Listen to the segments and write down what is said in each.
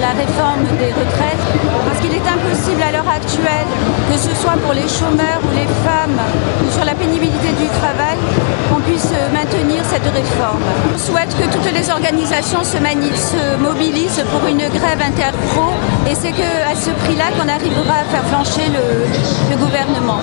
la réforme des retraites, parce qu'il est impossible à l'heure actuelle, que ce soit pour les chômeurs ou les femmes, ou sur la pénibilité du travail, qu'on puisse maintenir cette réforme. On souhaite que toutes les organisations se mobilisent pour une grève interpro, et c'est qu'à ce prix-là qu'on arrivera à faire flancher le gouvernement.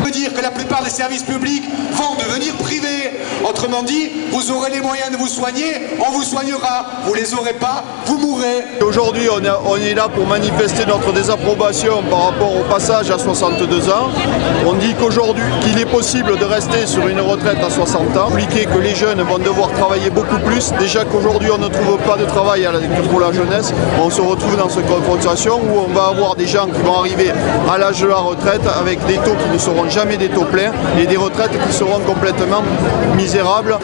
On peut dire que la plupart des services publics vont devenir privés. Autrement dit, vous aurez les moyens de vous soigner, on vous soignera. Vous les aurez pas, vous mourrez. Aujourd'hui, on est là pour manifester notre désapprobation par rapport au passage à 62 ans. On dit qu'aujourd'hui, qu'il est possible de rester sur une retraite à 60 ans, impliquer que les jeunes vont devoir travailler beaucoup plus. Déjà qu'aujourd'hui, on ne trouve pas de travail pour la jeunesse. On se retrouve dans cette confrontation où on va avoir des gens qui vont arriver à l'âge de la retraite avec des taux qui ne seront jamais des taux pleins et des retraites qui seront complètement misérables.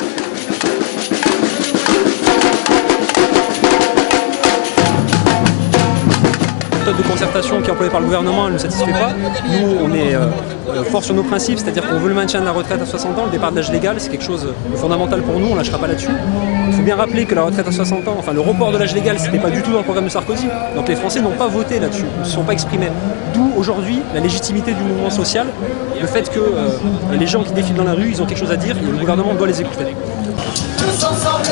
La méthode de concertation qui est employée par le gouvernement, elle ne nous satisfait pas. Nous, on est fort sur nos principes, c'est-à-dire qu'on veut le maintien de la retraite à 60 ans, le départ de l'âge légal, c'est quelque chose de fondamental pour nous, on ne lâchera pas là-dessus. Il faut bien rappeler que la retraite à 60 ans, enfin le report de l'âge légal, ce n'était pas du tout dans le programme de Sarkozy. Donc les Français n'ont pas voté là-dessus, ils ne se sont pas exprimés. D'où aujourd'hui la légitimité du mouvement social, le fait que les gens qui défilent dans la rue, ils ont quelque chose à dire et le gouvernement doit les écouter. Tous ensemble,